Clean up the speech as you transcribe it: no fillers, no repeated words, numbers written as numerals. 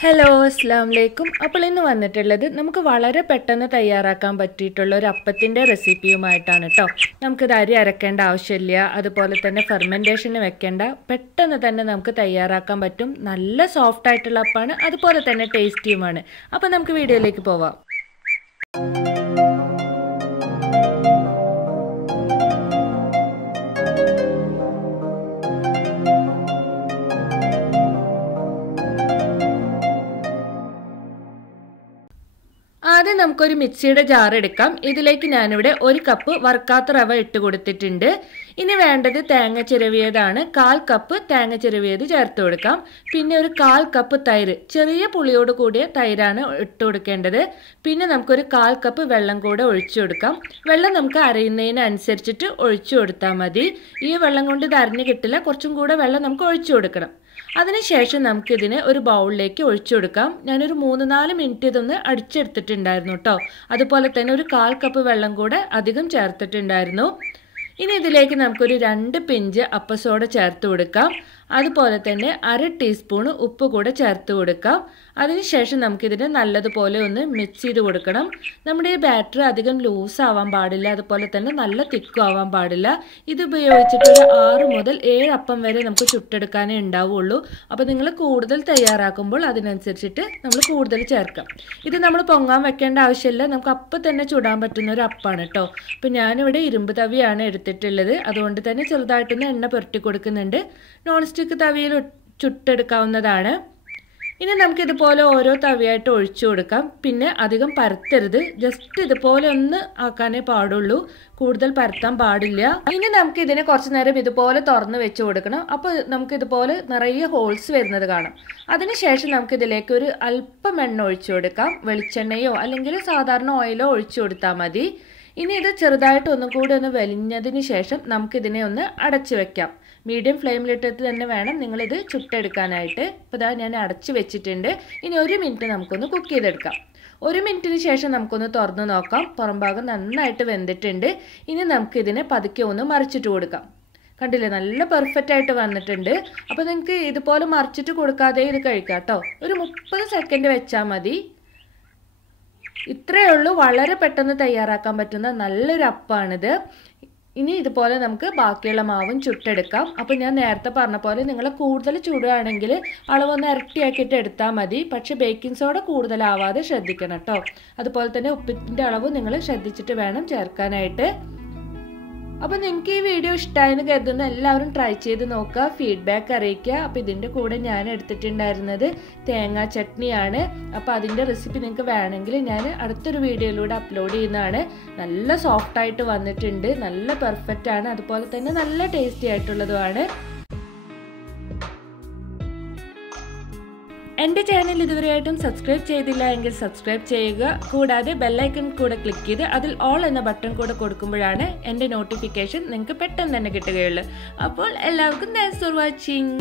Hello അസ്സലാമു അലൈക്കും. അപ്പോൾ ഇന്ന് വന്നിട്ടുള്ളത് നമുക്ക് വളരെ പെട്ടെന്ന് തയ്യാറാക്കാൻ പറ്റിയിട്ടുള്ള ഒരു അപ്പത്തിൻ്റെ റെസിപ്പിയുമായിട്ടാണ് കേട്ടോ. നമുക്കിത് അരി അരക്കേണ്ട ആവശ്യമില്ല, അതുപോലെ തന്നെ ഫെർമെൻറ്റേഷന് വെക്കേണ്ട, പെട്ടെന്ന് തന്നെ നമുക്ക് തയ്യാറാക്കാൻ പറ്റും. നല്ല സോഫ്റ്റ് ആയിട്ടുള്ള അപ്പമാണ്, അതുപോലെ തന്നെ ടേസ്റ്റിയുമാണ്. അപ്പോൾ നമുക്ക് വീഡിയോയിലേക്ക് പോവാം. ആദ്യം നമുക്കൊരു മിക്സിയുടെ ജാർ എടുക്കാം. ഇതിലേക്ക് ഞാനിവിടെ 1 കപ്പ് വറുക്കാത്ത റവ ഇട്ട് കൊടുത്തിട്ടുണ്ട്. ഇനി വേണ്ടത് തേങ്ങ ചിരവിയതാണ്. 1/4 കപ്പ് തേങ്ങ ചിരവിയത് ചേർത്ത് കൊടുക്കാം. പിന്നെ ഒരു 1/4 കപ്പ് തൈര്, ചെറിയ പുളിയോട് കൂടിയ തൈരാണ് ഇട്ട് കൊടുക്കേണ്ടത്. പിന്നെ നമുക്കൊരു 1/4 കപ്പ് വെള്ളം കൂടെ ഒഴിച്ചു കൊടുക്കാം. വെള്ളം നമുക്ക് അരയുന്നതിനനുസരിച്ചിട്ട് ഒഴിച്ചു കൊടുത്താൽ മതി. ഈ വെള്ളം കൊണ്ട് ഇത് അരഞ്ഞു കിട്ടില്ല, കുറച്ചും കൂടെ വെള്ളം നമുക്ക് ഒഴിച്ചു കൊടുക്കണം. അതിനുശേഷം നമുക്കിതിനെ ഒരു ബൗളിലേക്ക് ഒഴിച്ചു കൊടുക്കാം. ഞാനൊരു 3-4 മിനിറ്റ് ഇതൊന്ന് അടിച്ചെടുത്തിട്ടുണ്ടായിരുന്നു കേട്ടോ. അതുപോലെ തന്നെ ഒരു 1/4 കപ്പ് വെള്ളം കൂടെ അധികം ചേർത്തിട്ടുണ്ടായിരുന്നു. ഇനി ഇതിലേക്ക് നമുക്കൊരു 2 പിഞ്ച് അപ്പസോഡ ചേർത്ത് കൊടുക്കാം. അതുപോലെ തന്നെ 1/2 ടീസ്പൂൺ ഉപ്പ് കൂടെ ചേർത്ത് കൊടുക്കാം. അതിനുശേഷം നമുക്കിതിനെ നല്ലതുപോലെ ഒന്ന് മിക്സ് ചെയ്ത് കൊടുക്കണം. നമ്മുടെ ഈ ബാറ്റർ അധികം ലൂസ് ആവാൻ പാടില്ല, അതുപോലെ തന്നെ നല്ല തിക്കും ആവാൻ പാടില്ല. ഇത് ഉപയോഗിച്ചിട്ട് ഒരു 6 മുതൽ 7 അപ്പം വരെ നമുക്ക് ചുട്ടെടുക്കാനേ ഉണ്ടാവുള്ളൂ. അപ്പോൾ നിങ്ങൾ കൂടുതൽ തയ്യാറാക്കുമ്പോൾ അതിനനുസരിച്ചിട്ട് നമ്മൾ കൂടുതൽ ചേർക്കാം. ഇത് നമ്മൾ പൊങ്ങാൻ വെക്കേണ്ട ആവശ്യമില്ല, നമുക്ക് അപ്പം തന്നെ ചുടാൻ പറ്റുന്ന ഒരു അപ്പമാണ് കേട്ടോ. അപ്പോൾ ഞാനിവിടെ ഇരുമ്പ് തവിയാണ് എടുത്തിട്ടുള്ളത്, അതുകൊണ്ട് തന്നെ ചെറുതായിട്ടൊന്ന് എണ്ണ പുരട്ടി കൊടുക്കുന്നുണ്ട്. നോൺ സ്റ്റിക്ക് തവിയിൽ ചുട്ടെടുക്കാവുന്നതാണ്. ഇനി നമുക്കിതുപോലെ ഓരോ തവിയായിട്ട് ഒഴിച്ചു കൊടുക്കാം. പിന്നെ അധികം പരത്തരുത്, ജസ്റ്റ് ഇതുപോലെ ഒന്ന് ആക്കാനേ പാടുള്ളൂ, കൂടുതൽ പരത്താൻ പാടില്ല. ഇനി നമുക്ക് ഇതിനെ കുറച്ച് നേരം ഇതുപോലെ തുറന്ന് വെച്ച് കൊടുക്കണം. അപ്പോൾ നമുക്ക് ഇതുപോലെ നിറയെ ഹോൾസ് വരുന്നത് കാണാം. അതിനുശേഷം നമുക്കിതിലേക്ക് ഒരു അല്പം എണ്ണ ഒഴിച്ചു കൊടുക്കാം. വെളിച്ചെണ്ണയോ അല്ലെങ്കിൽ സാധാരണ ഓയിലോ ഒഴിച്ചു കൊടുത്താൽ മതി. ഇനി ഇത് ചെറുതായിട്ട് ഒന്നും കൂടി ഒന്ന് വലിഞ്ഞതിന് ശേഷം നമുക്കിതിനെ ഒന്ന് അടച്ചു വെക്കാം. മീഡിയം ഫ്ലെയിമിലിട്ടിട്ട് തന്നെ വേണം നിങ്ങളിത് ചുട്ടെടുക്കാനായിട്ട്. ഇപ്പോൾ ഇതാ ഞാൻ അടച്ചു വെച്ചിട്ടുണ്ട്. ഇനി 1 മിനിറ്റ് നമുക്കൊന്ന് കുക്ക് ചെയ്തെടുക്കാം. 1 മിനിറ്റിന് ശേഷം നമുക്കൊന്ന് തുറന്ന് നോക്കാം. പുറം ഭാഗം നന്നായിട്ട് വെന്തിട്ടുണ്ട്. ഇനി നമുക്കിതിനെ പതുക്കെ ഒന്ന് മറിച്ചിട്ട് കൊടുക്കാം. കണ്ടില്ലേ, നല്ല പെർഫെക്റ്റ് ആയിട്ട് വന്നിട്ടുണ്ട്. അപ്പോൾ നിങ്ങൾക്ക് ഇതുപോലെ മറിച്ചിട്ട് കൊടുക്കാതെ ഇത് കഴിക്കാം കേട്ടോ. ഒരു 30 സെക്കൻഡ് വെച്ചാൽ മതി. ഇത്രയേ ഉള്ളൂ, വളരെ പെട്ടെന്ന് തയ്യാറാക്കാൻ പറ്റുന്ന നല്ലൊരു അപ്പമാണിത്. ഇനി ഇതുപോലെ നമുക്ക് ബാക്കിയുള്ള മാവും ചുട്ടെടുക്കാം. അപ്പോൾ ഞാൻ നേരത്തെ പറഞ്ഞ പോലെ നിങ്ങൾ കൂടുതൽ ചുടുകയാണെങ്കിൽ അളവൊന്ന് ഇരട്ടിയാക്കിയിട്ട് എടുത്താൽ മതി. പക്ഷേ ബേക്കിംഗ് സോഡ കൂടുതലാവാതെ ശ്രദ്ധിക്കണം കേട്ടോ. അതുപോലെ തന്നെ ഉപ്പിൻ്റെ അളവ് നിങ്ങൾ ശ്രദ്ധിച്ചിട്ട് വേണം ചേർക്കാനായിട്ട്. അപ്പോൾ നിങ്ങൾക്ക് ഈ വീഡിയോ ഇഷ്ടമായെന്ന് കരുതുന്ന എല്ലാവരും ട്രൈ ചെയ്ത് നോക്കുക, ഫീഡ്ബാക്ക് അറിയിക്കുക. അപ്പോൾ ഇതിൻ്റെ കൂടെ ഞാൻ എടുത്തിട്ടുണ്ടായിരുന്നത് തേങ്ങാ ചട്നിയാണ്. അപ്പോൾ അതിൻ്റെ റെസിപ്പി നിങ്ങൾക്ക് വേണമെങ്കിൽ ഞാൻ അടുത്തൊരു വീഡിയോയിലൂടെ അപ്ലോഡ് ചെയ്യുന്നതാണ്. നല്ല സോഫ്റ്റായിട്ട് വന്നിട്ടുണ്ട്, നല്ല പെർഫെക്റ്റ് ആണ്, അതുപോലെ തന്നെ നല്ല ടേസ്റ്റി ആയിട്ടുള്ളതുമാണ്. എൻ്റെ ചാനൽ ഇതുവരെയായിട്ടും സബ്സ്ക്രൈബ് ചെയ്തില്ല എങ്കിൽ സബ്സ്ക്രൈബ് ചെയ്യുക. കൂടാതെ ബെല്ലൈക്കൺ കൂടെ ക്ലിക്ക് ചെയ്ത് അതിൽ ഓൾ എന്ന ബട്ടൺ കൂടെ കൊടുക്കുമ്പോഴാണ് എൻ്റെ നോട്ടിഫിക്കേഷൻ നിങ്ങൾക്ക് പെട്ടെന്ന് തന്നെ കിട്ടുകയുള്ളൂ. അപ്പോൾ എല്ലാവർക്കും താങ്ക്സ് ഫോർ വാച്ചിങ്.